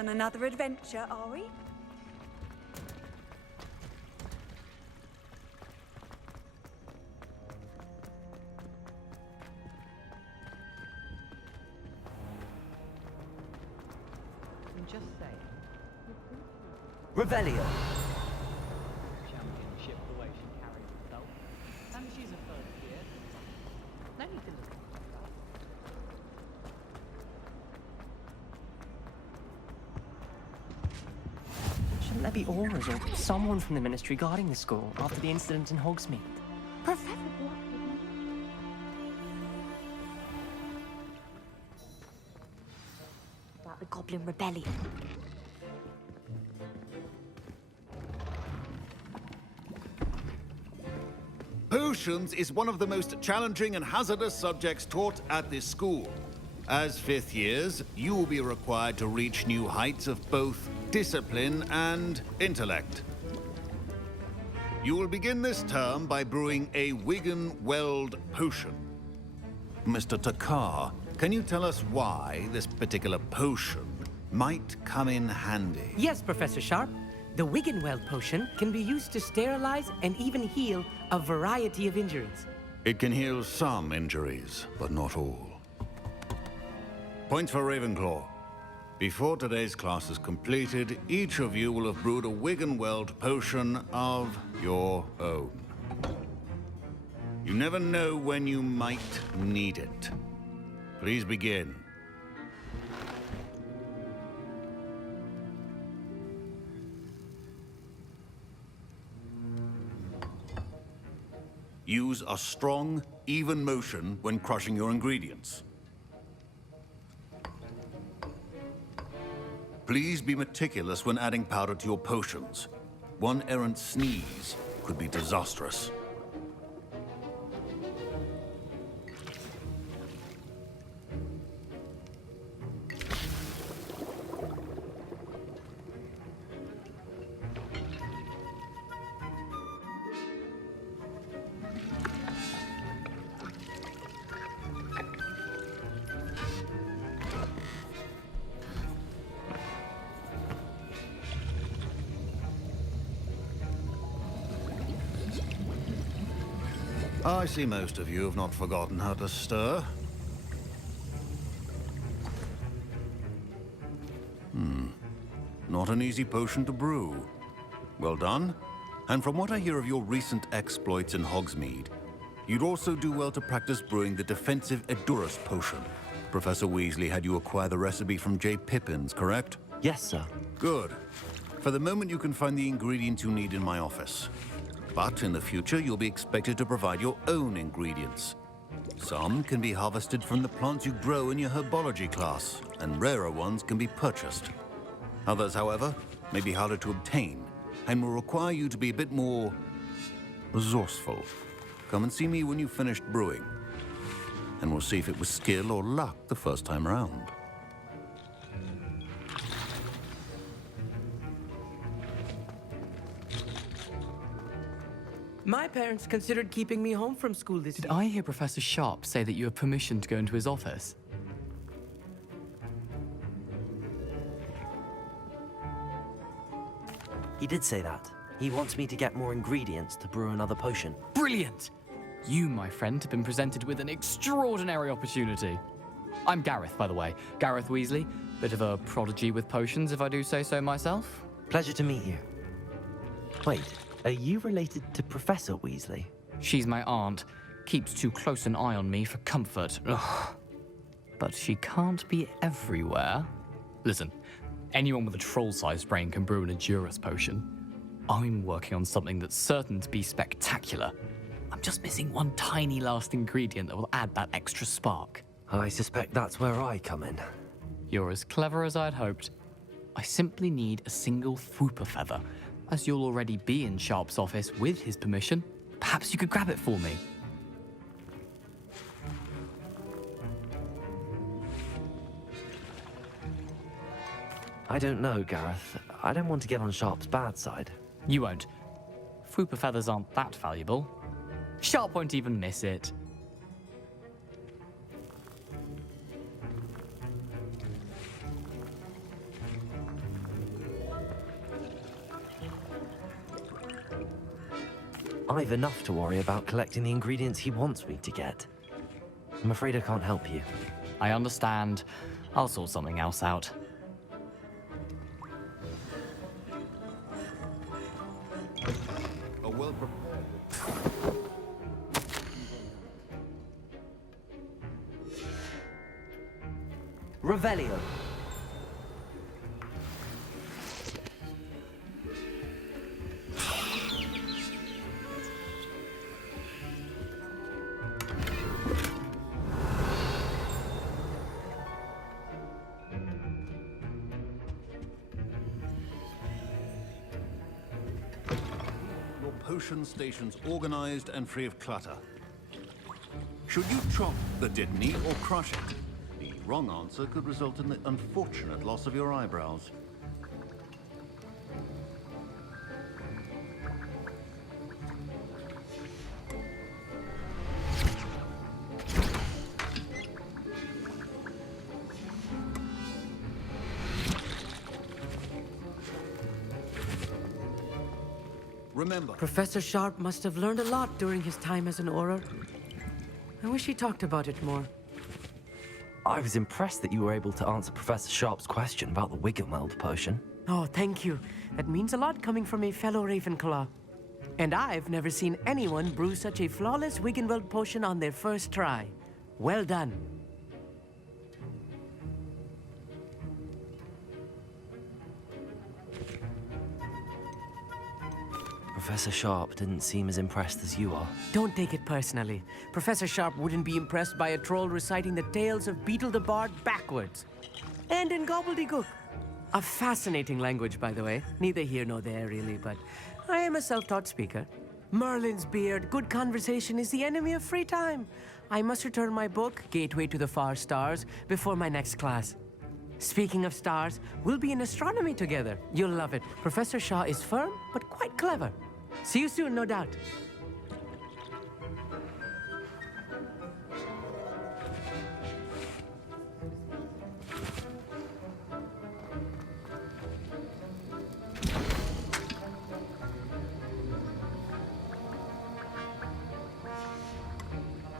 on another adventure, are we? I'm just saying. Revelio. Championship the way she carries herself. And she's a first year. No need to listen to that. Shouldn't there be auras or someone from the Ministry guarding the school after the incident in Hogsmeade? Professor about the Goblin Rebellion. Potions is one of the most challenging and hazardous subjects taught at this school. As fifth years, you will be required to reach new heights of both discipline and intellect. You will begin this term by brewing a Wigan-Weld potion. Mr. Takar, can you tell us why this particular potion might come in handy? Yes, Professor Sharp. The Wiggenweld potion can be used to sterilize and even heal a variety of injuries. It can heal some injuries, but not all. Points for Ravenclaw. Before today's class is completed, each of you will have brewed a Wiggenweld potion of your own. You never know when you might need it. Please begin. Use a strong, even motion when crushing your ingredients. Please be meticulous when adding powder to your potions. One errant sneeze could be disastrous. I see most of you have not forgotten how to stir. Not an easy potion to brew. Well done. And from what I hear of your recent exploits in Hogsmeade, you'd also do well to practice brewing the defensive Edurus potion. Professor Weasley had you acquire the recipe from J. Pippins, correct? Yes, sir. Good. For the moment, you can find the ingredients you need in my office. But in the future, you'll be expected to provide your own ingredients. Some can be harvested from the plants you grow in your herbology class, and rarer ones can be purchased. Others, however, may be harder to obtain, and will require you to be a bit more resourceful. Come and see me when you've finished brewing, and we'll see if it was skill or luck the first time around. My parents considered keeping me home from school this Did year. I hear Professor Sharp say that you have permission to go into his office? He did say that. He wants me to get more ingredients to brew another potion. Brilliant! You, my friend, have been presented with an extraordinary opportunity. I'm Gareth, by the way. Gareth Weasley. Bit of a prodigy with potions, if I do say so myself. Pleasure to meet you. Wait, are you related to Professor Weasley? She's my aunt. Keeps too close an eye on me for comfort. Ugh. But she can't be everywhere. Listen, anyone with a troll-sized brain can brew an Edurus potion. I'm working on something that's certain to be spectacular. I'm just missing one tiny last ingredient that will add that extra spark. I suspect that's where I come in. You're as clever as I'd hoped. I simply need a single Fwooper feather. As you'll already be in Sharp's office with his permission, perhaps you could grab it for me. I don't know, Gareth. I don't want to get on Sharp's bad side. You won't. Fwooper feathers aren't that valuable. Sharp won't even miss it. I've enough to worry about collecting the ingredients he wants me to get. I'm afraid I can't help you. I understand. I'll sort something else out. A well-prepared... Revelio. Your potion station's organized and free of clutter. Should you chop the Dittany or crush it? The wrong answer could result in the unfortunate loss of your eyebrows. Remember, Professor Sharp must have learned a lot during his time as an Auror. I wish he talked about it more. I was impressed that you were able to answer Professor Sharp's question about the Wiggenweld potion. Oh, thank you. That means a lot coming from a fellow Ravenclaw. And I've never seen anyone brew such a flawless Wiggenweld potion on their first try. Well done. Professor Sharp didn't seem as impressed as you are. Don't take it personally. Professor Sharp wouldn't be impressed by a troll reciting the tales of Beetle the Bard backwards. And in gobbledygook. A fascinating language, by the way. Neither here nor there, really, but I am a self-taught speaker. Merlin's beard, good conversation is the enemy of free time. I must return my book, Gateway to the Far Stars, before my next class. Speaking of stars, we'll be in astronomy together. You'll love it. Professor Shaw is firm, but quite clever. See you soon, no doubt.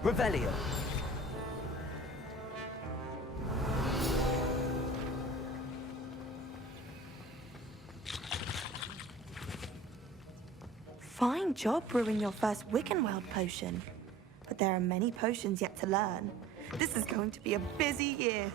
Revelio. Fine job brewing your first Wiggenweld potion. But there are many potions yet to learn. This is going to be a busy year.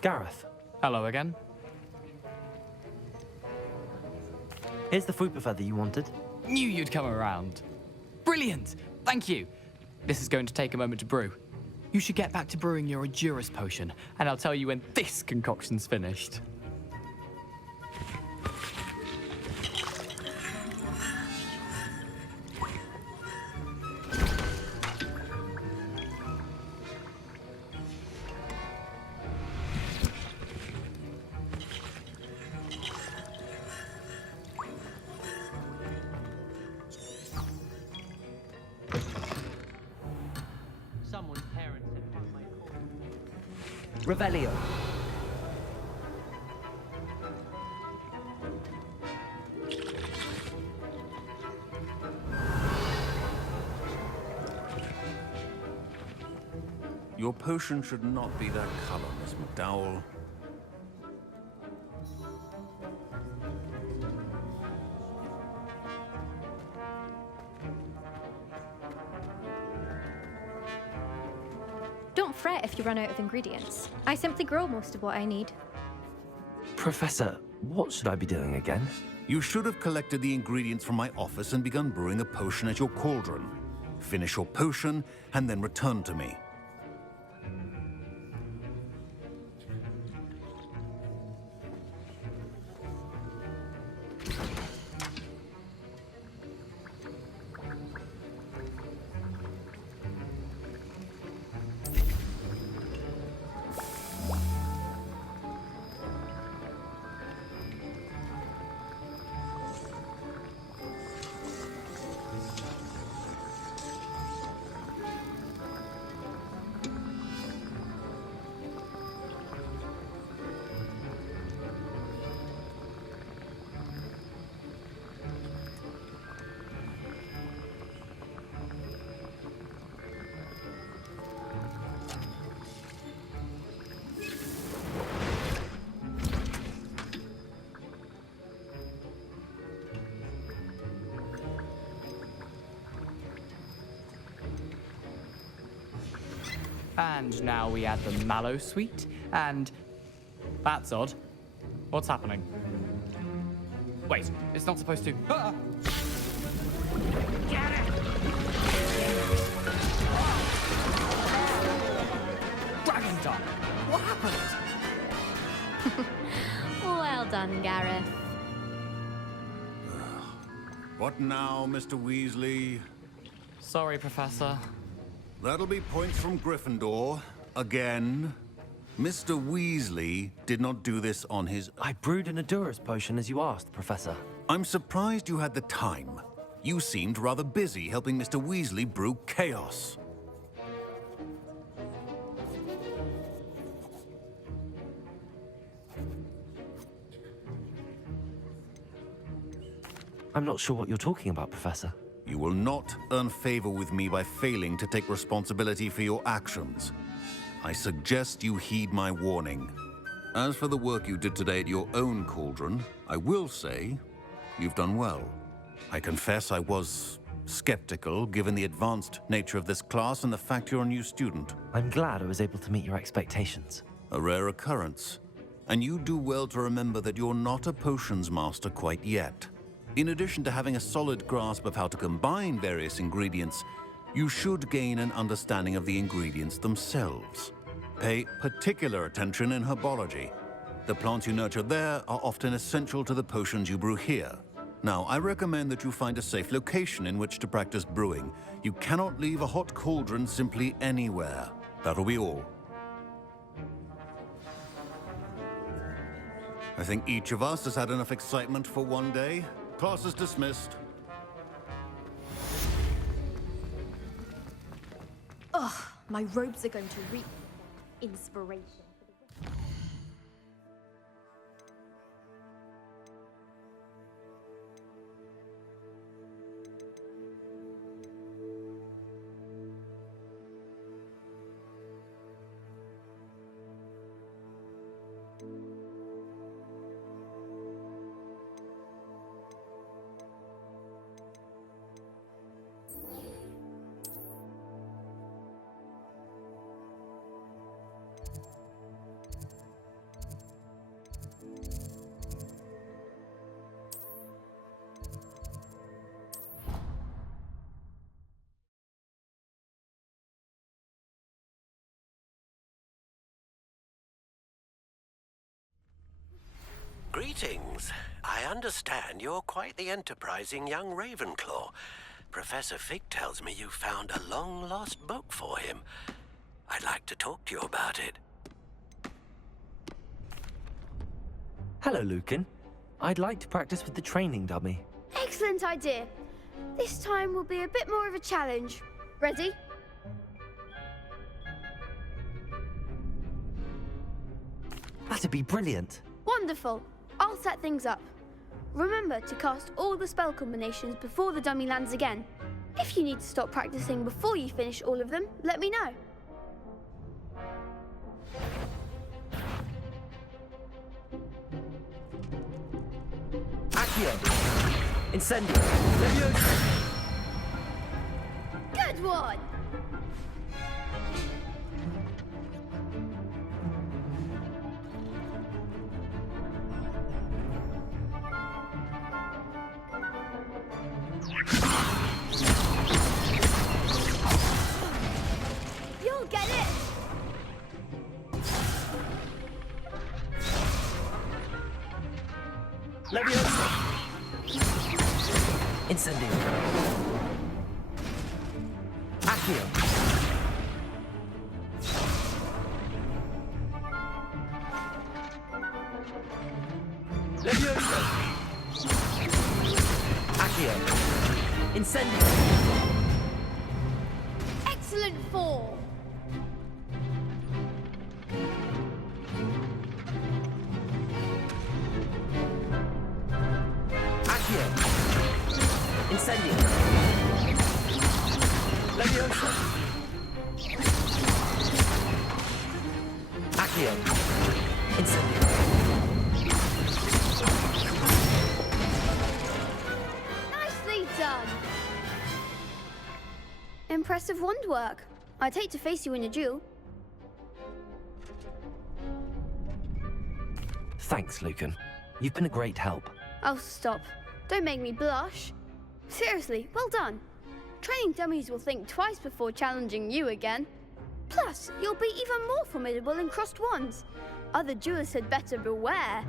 Gareth, Hello again. here's the fruit feather you wanted. Knew you'd come around. Brilliant! Thank you. This is going to take a moment to brew. You should get back to brewing your Edurus potion, and I'll tell you when this concoction's finished. Revelio. Your potion should not be that color, Miss McDowell. Don't fret if you run out of ingredients. I simply grow most of what I need. Professor, what should I be doing again? You should have collected the ingredients from my office and begun brewing a potion at your cauldron. Finish your potion and then return to me. And now we add the mallow sweet, and that's odd. What's happening? Wait, it's not supposed to. Ah! Get it! Dragon Dog! What happened? Well done, Gareth. What now, Mr. Weasley? Sorry, Professor. That'll be points from Gryffindor. Again. Mr. Weasley did not do this on his... I brewed an Adurus potion as you asked, Professor. I'm surprised you had the time. You seemed rather busy helping Mr. Weasley brew chaos. I'm not sure what you're talking about, Professor. You will not earn favor with me by failing to take responsibility for your actions. I suggest you heed my warning. As for the work you did today at your own cauldron, I will say you've done well. I confess I was skeptical, given the advanced nature of this class and the fact you're a new student. I'm glad I was able to meet your expectations. A rare occurrence. And you do well to remember that you're not a potions master quite yet. In addition to having a solid grasp of how to combine various ingredients, you should gain an understanding of the ingredients themselves. Pay particular attention in herbology. The plants you nurture there are often essential to the potions you brew here. Now, I recommend that you find a safe location in which to practice brewing. You cannot leave a hot cauldron simply anywhere. That'll be all. I think each of us has had enough excitement for one day. Class is dismissed. Ugh, my robes are going to reap inspiration. Greetings. I understand you're quite the enterprising young Ravenclaw. Professor Fig tells me you found a long-lost book for him. I'd like to talk to you about it. Hello, Lucan. I'd like to practice with the training dummy. Excellent idea. This time will be a bit more of a challenge. Ready? That'd be brilliant. Wonderful. I'll set things up. Remember to cast all the spell combinations before the dummy lands again. If you need to stop practicing before you finish all of them, let me know. Accio! Incendio! Leviosa! Good one! You'll get it! Leviosa! Incendio! Accio! Leviosa! Accio! Incendio! Excellent form! Accio! Incendio! Leviosa! Accio! Incendio! Nicely done! Impressive wand work. I'd hate to face you in a duel. Thanks, Lucan. You've been a great help. Oh, stop. Don't make me blush. Seriously, well done. Training dummies will think twice before challenging you again. Plus, you'll be even more formidable in crossed wands. Other duelists had better beware.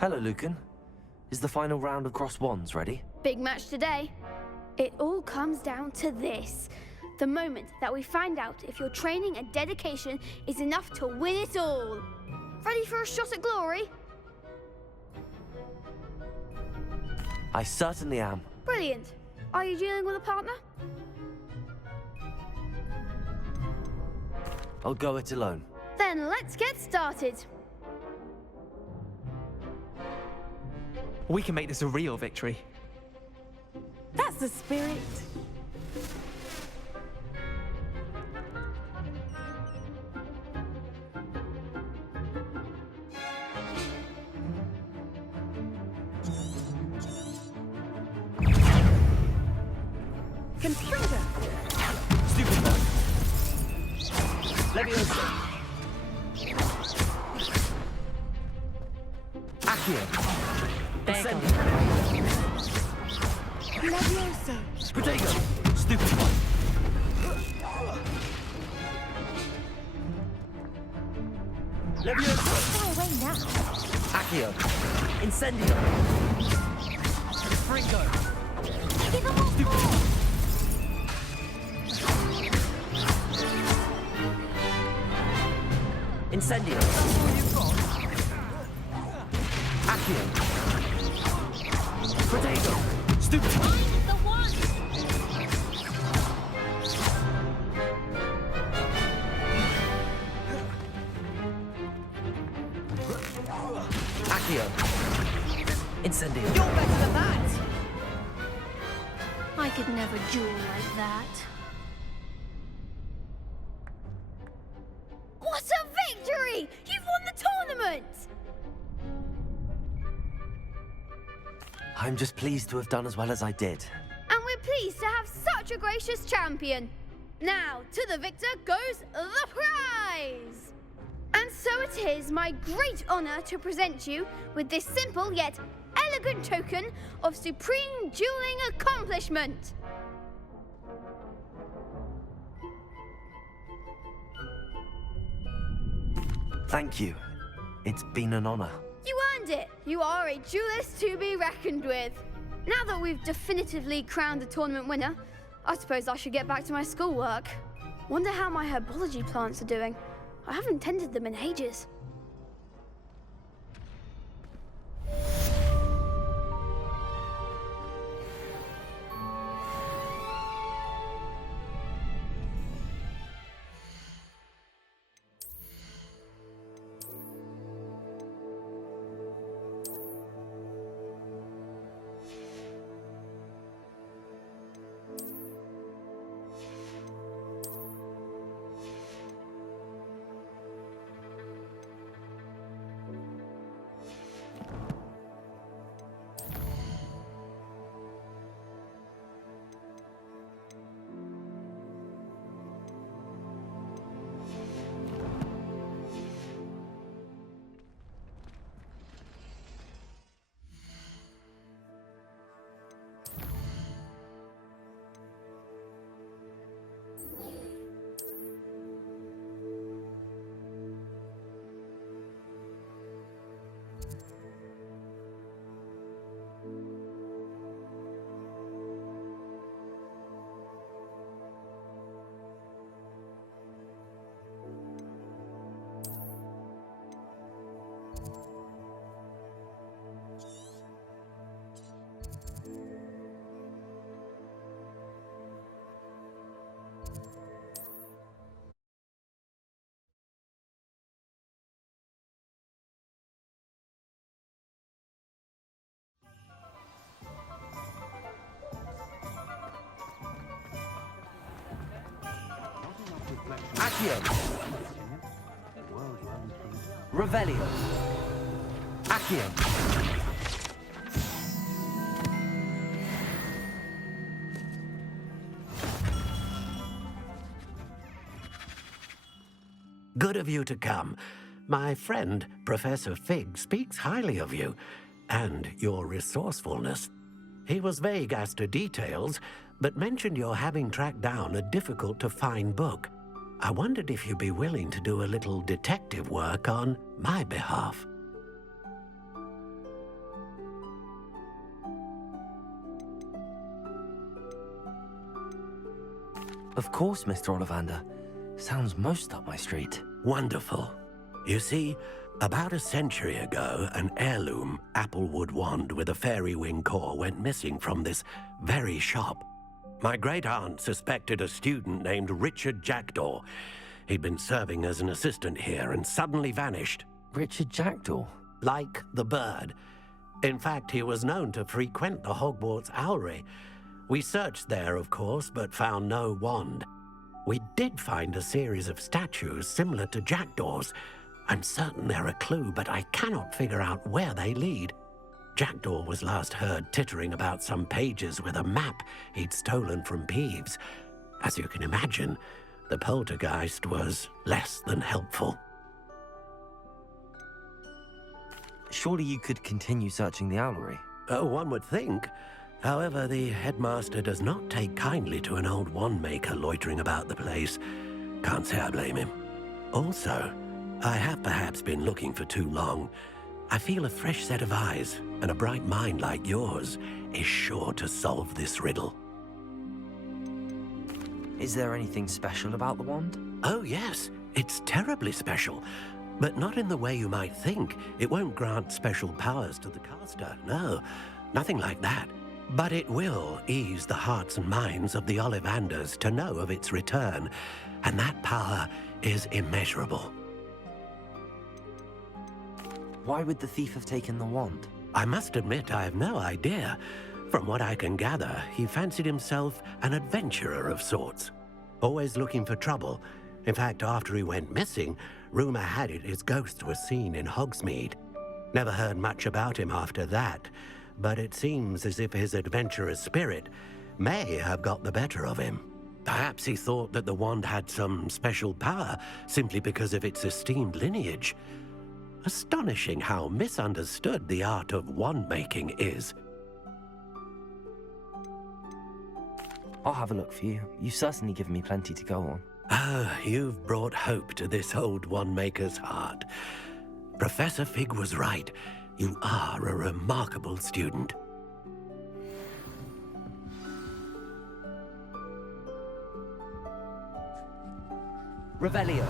Hello, Lucan. Is the final round of cross wands ready? Big match today. It all comes down to this. The moment that we find out if your training and dedication is enough to win it all. Ready for a shot at glory? I certainly am. Brilliant. Are you dealing with a partner? I'll go it alone. Then let's get started. We can make this a real victory. That's the spirit. Consider! Stupid boy! Leviosa! Accio! Incendio! Leviosa! Protego! Stupid boy! Leviosa! Far away now. Accio! Incendio! Fringo! Give them all Stupid! more. Incendio! Accio! Protego! Stupid! The one. Accio! Incendio! You're better than that! I could never duel like that. What a victory! You've won the tournament! I'm just pleased to have done as well as I did. And we're pleased to have such a gracious champion. Now, to the victor goes the prize! And so it is my great honor to present you with this simple yet elegant token of supreme dueling accomplishment. Thank you. It's been an honor. You earned it. You are a duelist to be reckoned with. Now that we've definitively crowned a tournament winner, I suppose I should get back to my schoolwork. Wonder how my herbology plants are doing. I haven't tended them in ages. Accio. Revelio. Accio. Good of you to come. My friend, Professor Fig, speaks highly of you and your resourcefulness. He was vague as to details, but mentioned your having tracked down a difficult-to-find book. I wondered if you'd be willing to do a little detective work on my behalf. Of course, Mr. Ollivander. Sounds most up my street. Wonderful. You see, about a century ago, an heirloom applewood wand with a fairy wing core went missing from this very shop. My great-aunt suspected a student named Richard Jackdaw. He'd been serving as an assistant here and suddenly vanished. Richard Jackdaw? Like the bird. In fact, he was known to frequent the Hogwarts Owlery. We searched there, of course, but found no wand. We did find a series of statues similar to Jackdaw's. I'm certain they're a clue, but I cannot figure out where they lead. Jackdaw was last heard tittering about some pages with a map he'd stolen from Peeves. As you can imagine, the poltergeist was less than helpful. Surely you could continue searching the owlery. Oh, one would think. However, the headmaster does not take kindly to an old wand-maker loitering about the place. Can't say I blame him. Also, I have perhaps been looking for too long. I feel a fresh set of eyes and a bright mind like yours is sure to solve this riddle. Is there anything special about the wand? Oh, yes. It's terribly special. But not in the way you might think. It won't grant special powers to the caster. No, nothing like that. But it will ease the hearts and minds of the Ollivanders to know of its return, and that power is immeasurable. Why would the thief have taken the wand? I must admit I have no idea. From what I can gather, he fancied himself an adventurer of sorts, always looking for trouble. In fact, after he went missing, rumor had it his ghost was seen in Hogsmeade. Never heard much about him after that, but it seems as if his adventurous spirit may have got the better of him. Perhaps he thought that the wand had some special power simply because of its esteemed lineage. Astonishing how misunderstood the art of wand-making is. I'll have a look for you. You've certainly given me plenty to go on. Ah, you've brought hope to this old wand-maker's heart. Professor Fig was right. You are a remarkable student. Revelio.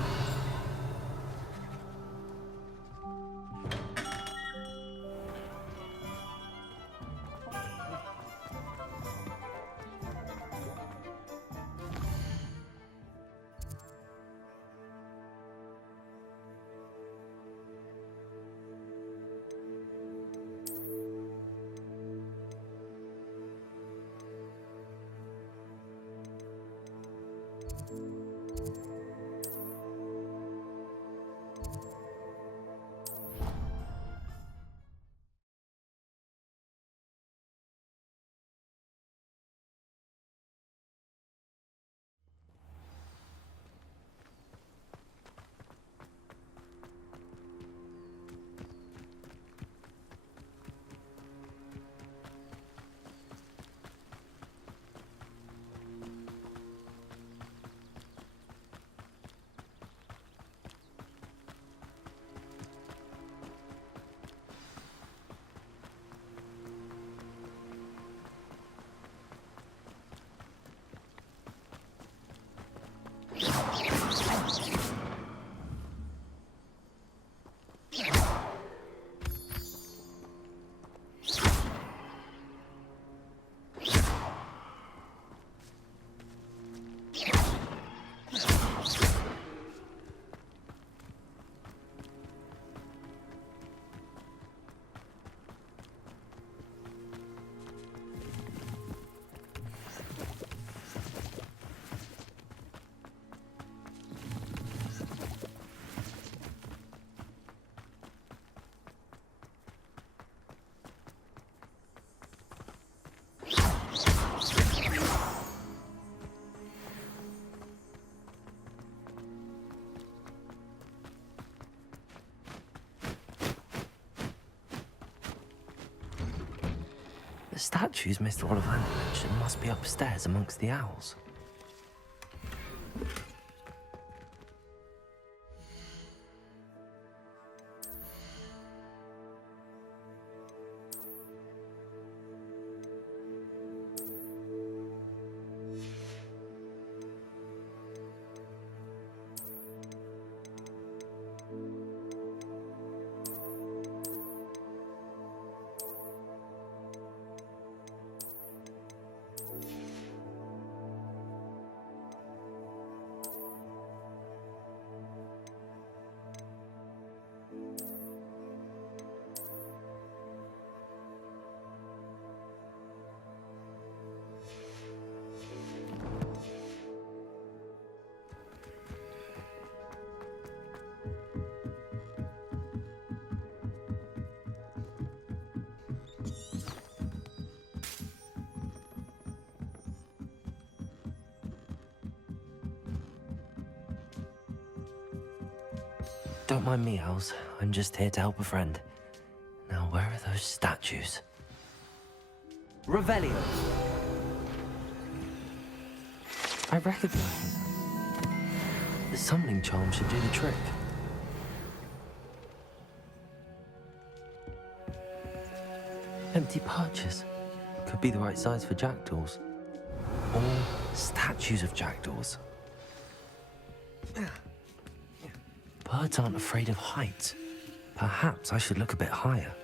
statues Mr. Ollivander mentioned must be upstairs amongst the owls. Don't mind me, owls. I'm just here to help a friend. Now, where are those statues? Revelio. I recognize them. The summoning charm should do the trick. Empty perches. Could be the right size for jackdaws. Or statues of jackdaws. Birds aren't afraid of heights. Perhaps I should look a bit higher.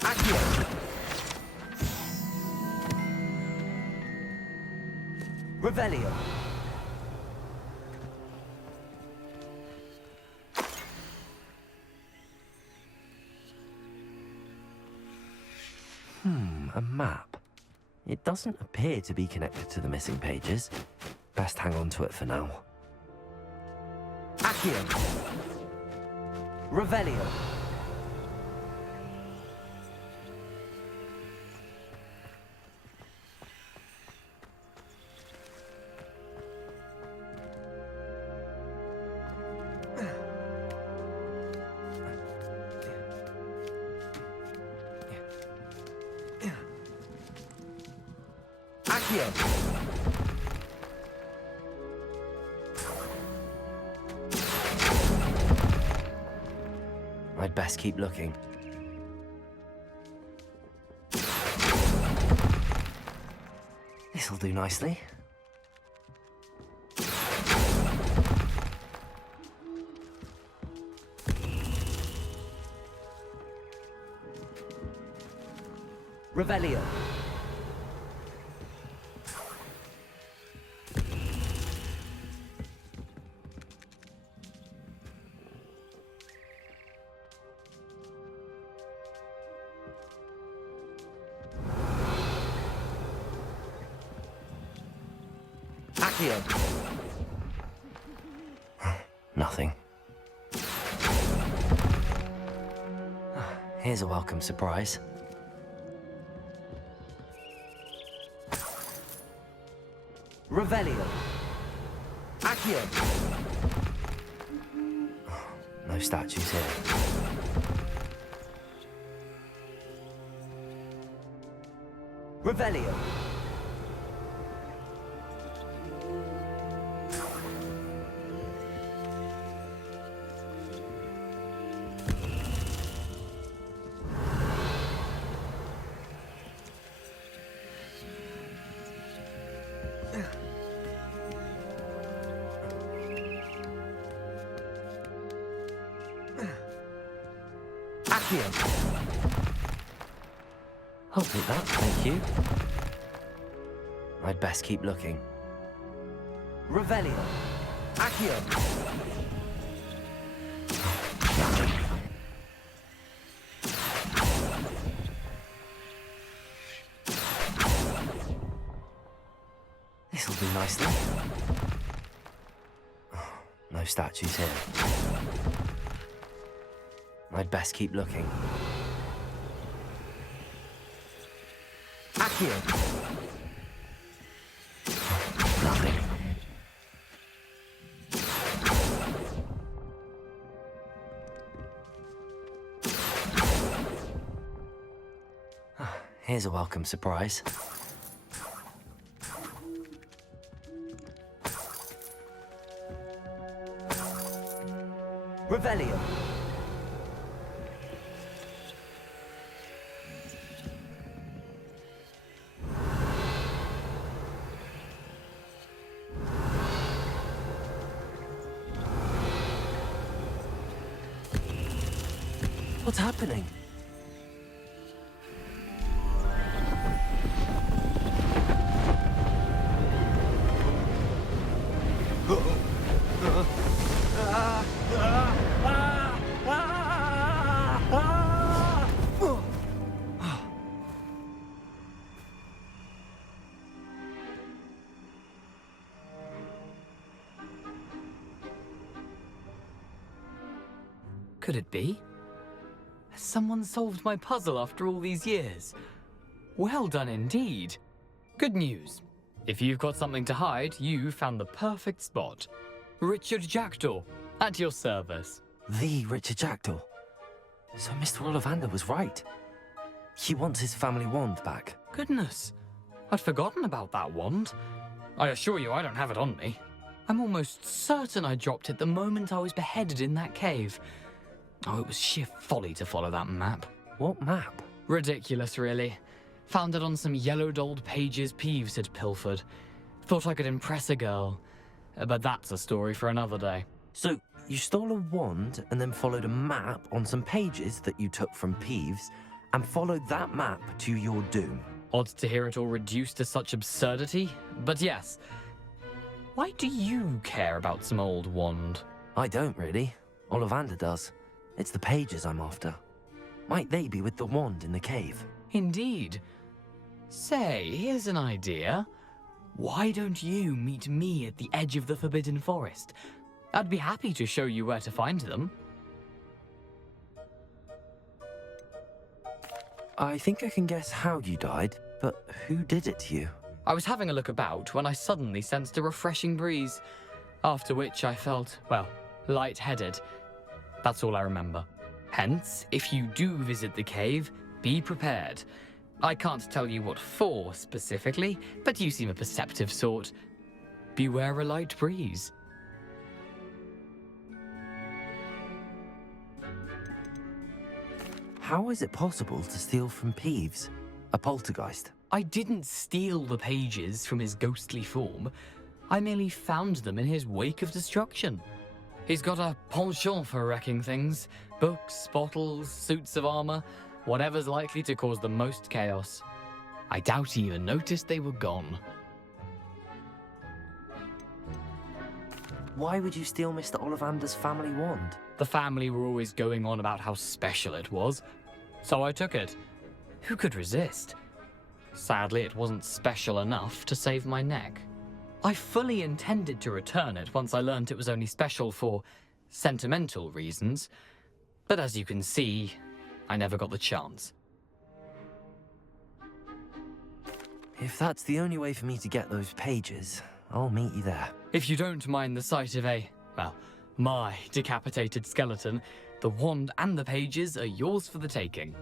Accio. Revelio. A map. It doesn't appear to be connected to the missing pages. Best hang on to it for now. Accio. Revelio. Accio. I'd best keep looking. This'll do nicely. Revelio. Accio. Nothing. Here's a welcome surprise. Revelio. Accio. No statues here. Revelio. Accio. I'll take that, thank you. I'd best keep looking. Revelio. Accio. This'll do nicely. No statues here. I'd best keep looking. Accio. Nothing. Here's a welcome surprise. Revelio. What's happening? Could it be? Has someone solved my puzzle after all these years? Well done indeed. Good news. If you've got something to hide, you found the perfect spot. Richard Jackdaw, at your service. The Richard Jackdaw. So Mr. Ollivander was right. He wants his family wand back. Goodness, I'd forgotten about that wand. I assure you I don't have it on me. I'm almost certain I dropped it the moment I was beheaded in that cave. Oh, it was sheer folly to follow that map. What map? Ridiculous, really. Found it on some yellowed old pages Peeves had pilfered. Thought I could impress a girl. But that's a story for another day. So, you stole a wand and then followed a map on some pages that you took from Peeves and followed that map to your doom. Odd to hear it all reduced to such absurdity, but yes. Why do you care about some old wand? I don't really. Ollivander does. It's the pages I'm after. Might they be with the wand in the cave? Indeed. Say, here's an idea. Why don't you meet me at the edge of the Forbidden Forest? I'd be happy to show you where to find them. I think I can guess how you died, but who did it to you? I was having a look about when I suddenly sensed a refreshing breeze, after which I felt, well, lightheaded. That's all I remember. Hence, if you do visit the cave, be prepared. I can't tell you what for specifically, but you seem a perceptive sort. Beware a light breeze. How is it possible to steal from Peeves? A poltergeist? I didn't steal the pages from his ghostly form. I merely found them in his wake of destruction. He's got a penchant for wrecking things. Books, bottles, suits of armor, whatever's likely to cause the most chaos. I doubt he even noticed they were gone. Why would you steal Mr. Ollivander's family wand? The family were always going on about how special it was, so I took it. Who could resist? Sadly, it wasn't special enough to save my neck. I fully intended to return it once I learned it was only special for sentimental reasons, but as you can see, I never got the chance. If that's the only way for me to get those pages, I'll meet you there. If you don't mind the sight of my decapitated skeleton, the wand and the pages are yours for the taking.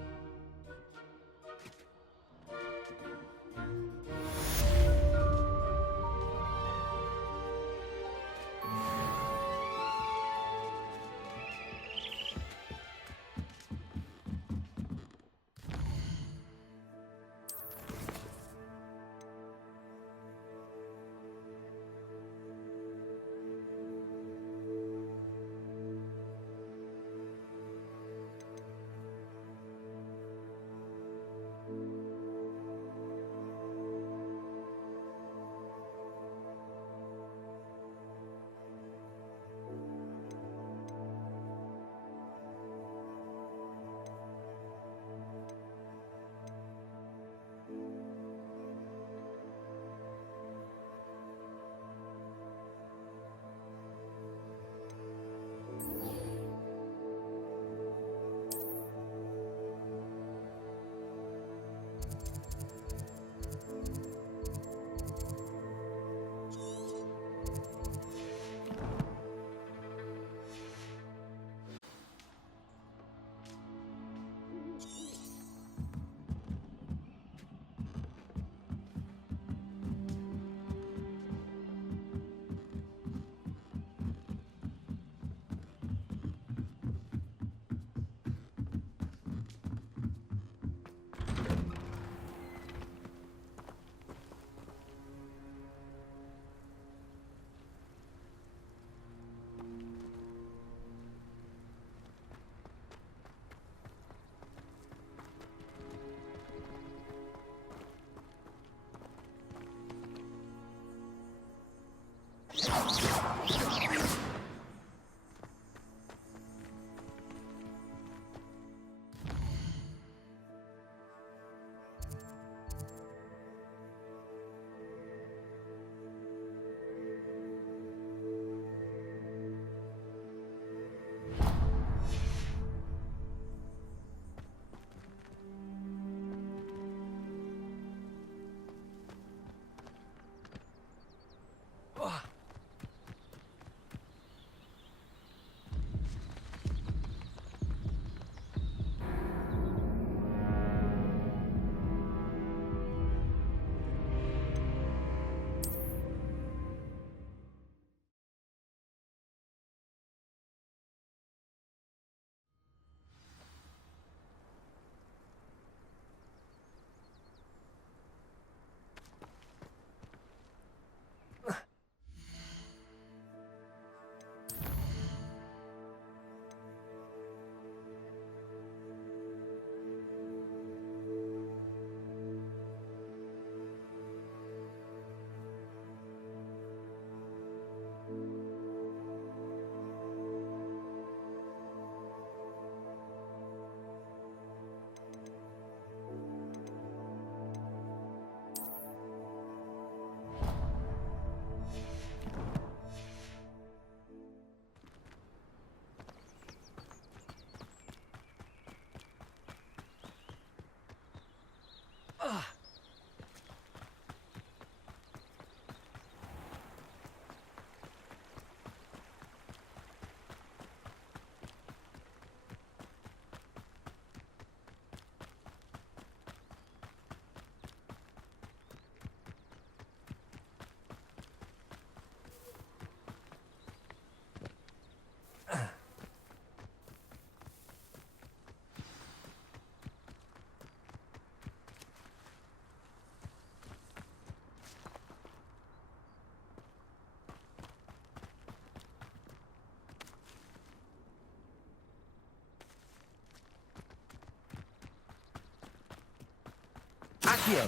Accio.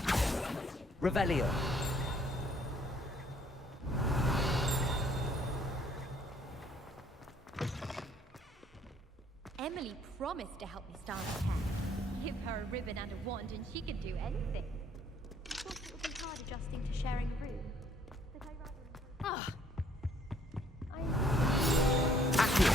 Revelio. Emily promised to help me style my hair. Give her a ribbon and a wand and she can do anything. I thought it would be hard adjusting to sharing a room. But I rather Accio.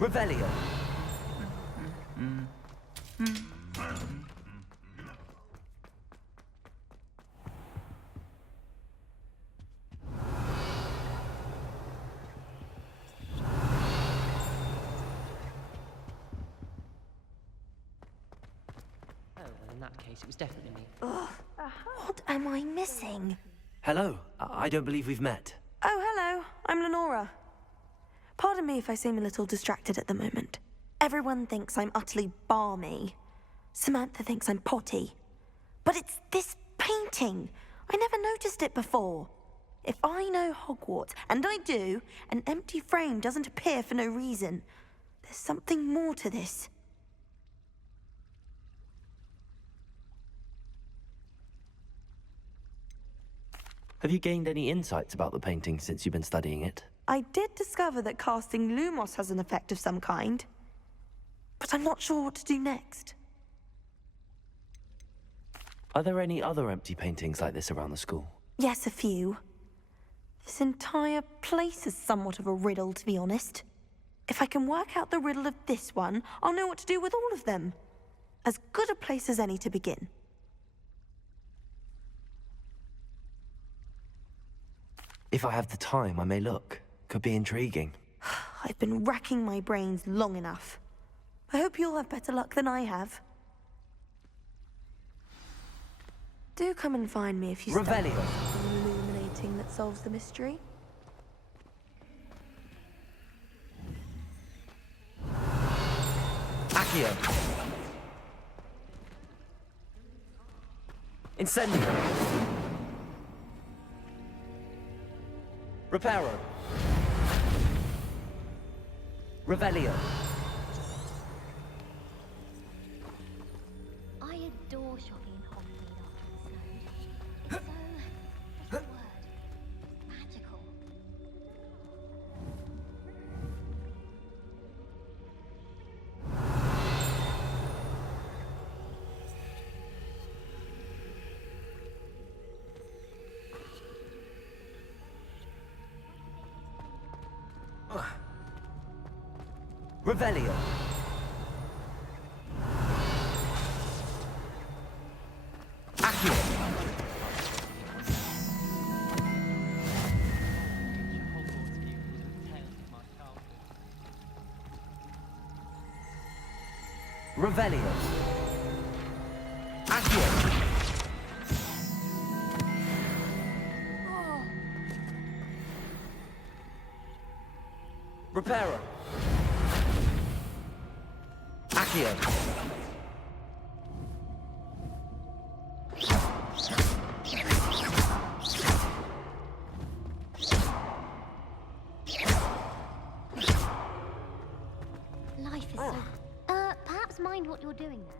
Revelio. Oh, well, in that case, it was definitely me. What am I missing? Hello. I don't believe we've met. Oh, hello. I'm Lenora. Pardon me if I seem a little distracted at the moment. Everyone thinks I'm utterly balmy. Samantha thinks I'm potty. But it's this painting. I never noticed it before. If I know Hogwarts, and I do, an empty frame doesn't appear for no reason. There's something more to this. Have you gained any insights about the painting since you've been studying it? I did discover that casting Lumos has an effect of some kind. But I'm not sure what to do next. Are there any other empty paintings like this around the school? Yes, a few. This entire place is somewhat of a riddle, to be honest. If I can work out the riddle of this one, I'll know what to do with all of them. As good a place as any to begin. If I have the time, I may look. Could be intriguing. I've been racking my brains long enough. I hope you'll have better luck than I have. Do come and find me if you start Revelio. something illuminating that solves the mystery. Accio. Incendio. Reparo. Revelio. I adore shopping in Hogsmeade after it snowed. So, what's the word? Magical. Revelio. Accio. Revelio. Accio. Reparo. Accio. Life is so... perhaps mind what you're doing there?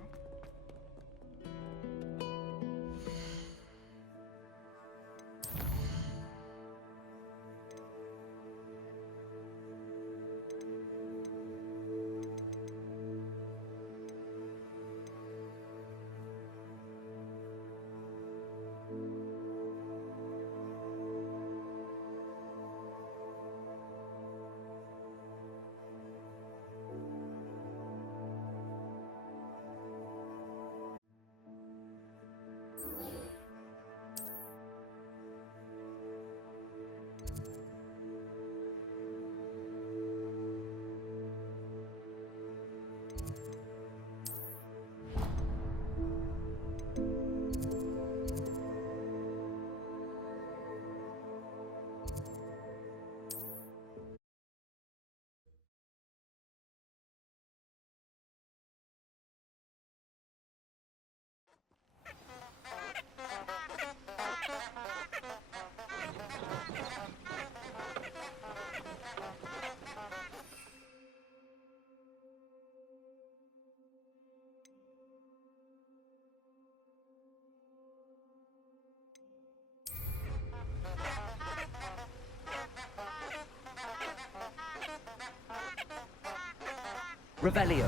Revelio.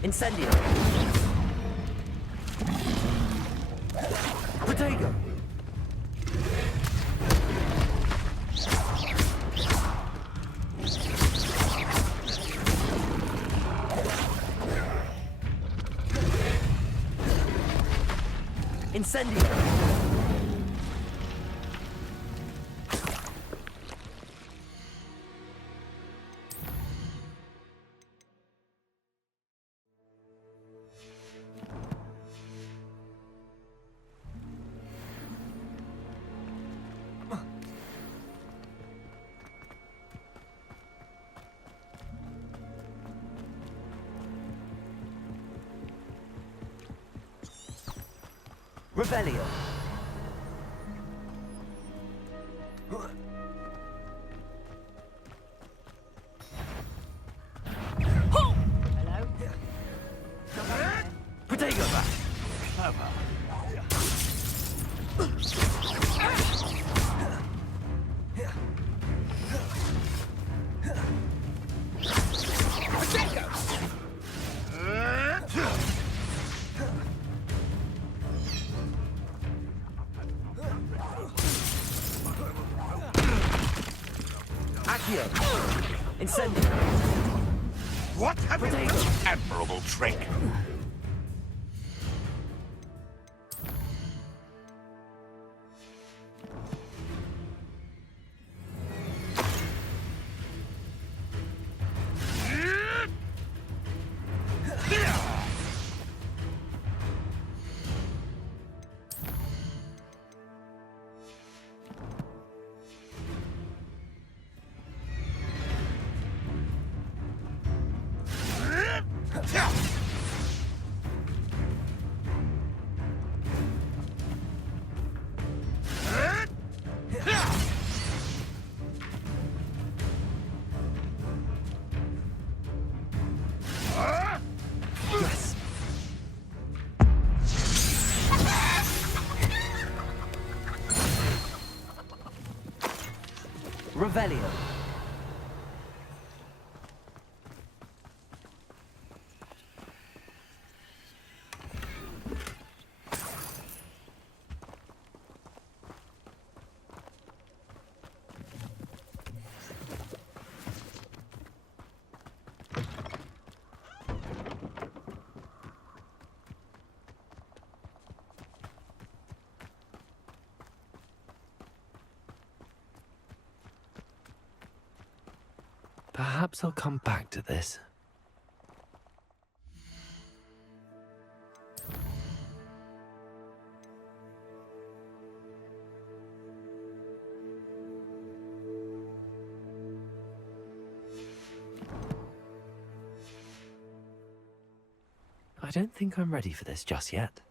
Incendio. Protego. Incendio. Revelio. Hello? Protego back. Accio. Incendio. What have you Protego. done? Admirable trick. Yes. Revelio. Perhaps I'll come back to this. I don't think I'm ready for this just yet.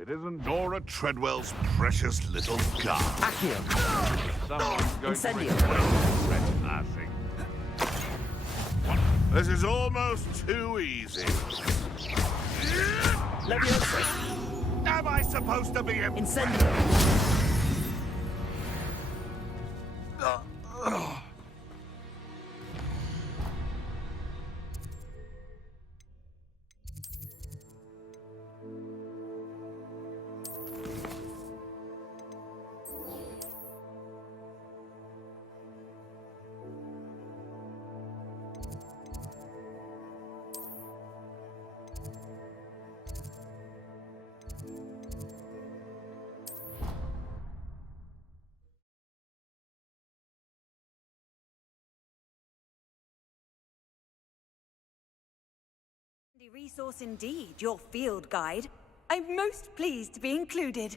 If it isn't Nora Treadwell's precious little gun. Accio. Someone's going Incendio. to regret passing. This is almost too easy. Leviosa. Am I supposed to be a... Incendio. Resource indeed, your field guide. I'm most pleased to be included.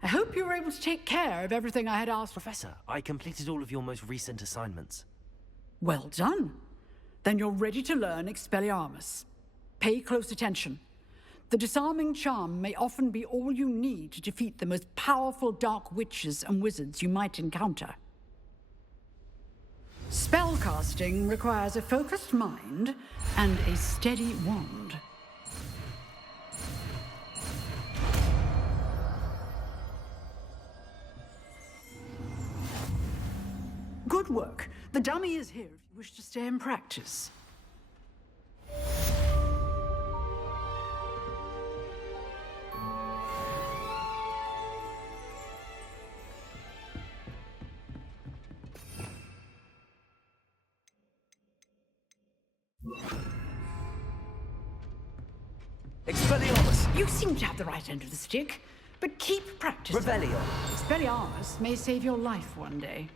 I hope you were able to take care of everything I had asked for. Professor, I completed all of your most recent assignments. Well done. Then you're ready to learn Expelliarmus. Pay close attention. The disarming charm may often be all you need to defeat the most powerful dark witches and wizards you might encounter. Spellcasting requires a focused mind and a steady wand. Good work. The dummy is here if you wish to stay and practice. Expelliarmus! You seem to have the right end of the stick, but keep practicing. Revelio! Expelliarmus may save your life one day.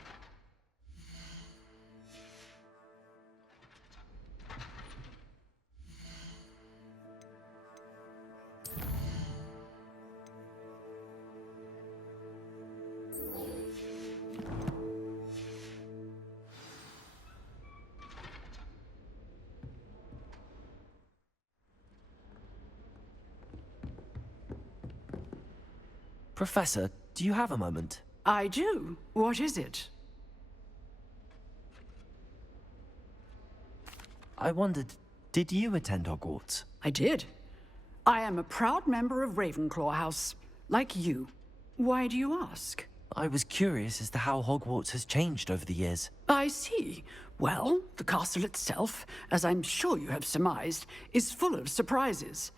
Professor, do you have a moment? I do. What is it? I wondered, did you attend Hogwarts? I did. I am a proud member of Ravenclaw House, like you. Why do you ask? I was curious as to how Hogwarts has changed over the years. I see. Well, the castle itself, as I'm sure you have surmised, is full of surprises.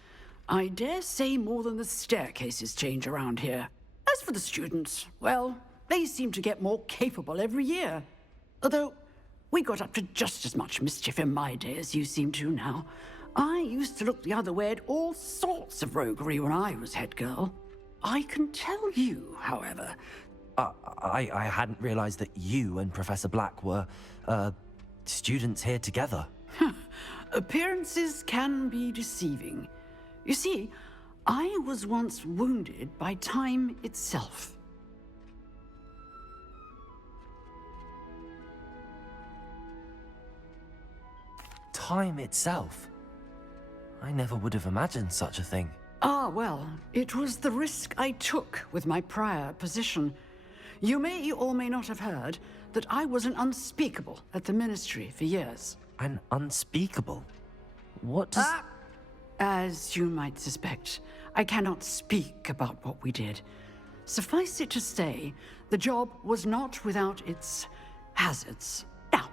I dare say more than the staircases change around here. As for the students, well, they seem to get more capable every year. Although, we got up to just as much mischief in my day as you seem to now. I used to look the other way at all sorts of roguery when I was head girl. I can tell you, however... I hadn't realized that you and Professor Black were, students here together. Appearances can be deceiving. You see, I was once wounded by time itself. Time itself? I never would have imagined such a thing. Ah, well, it was the risk I took with my prior position. You may or may not have heard that I was an unspeakable at the Ministry for years. An unspeakable? What does... As you might suspect, I cannot speak about what we did. Suffice it to say, the job was not without its hazards. Now,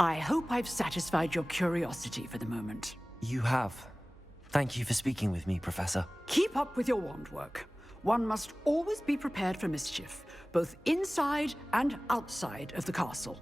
I hope I've satisfied your curiosity for the moment. You have. Thank you for speaking with me, Professor. Keep up with your wand work. One must always be prepared for mischief, both inside and outside of the castle.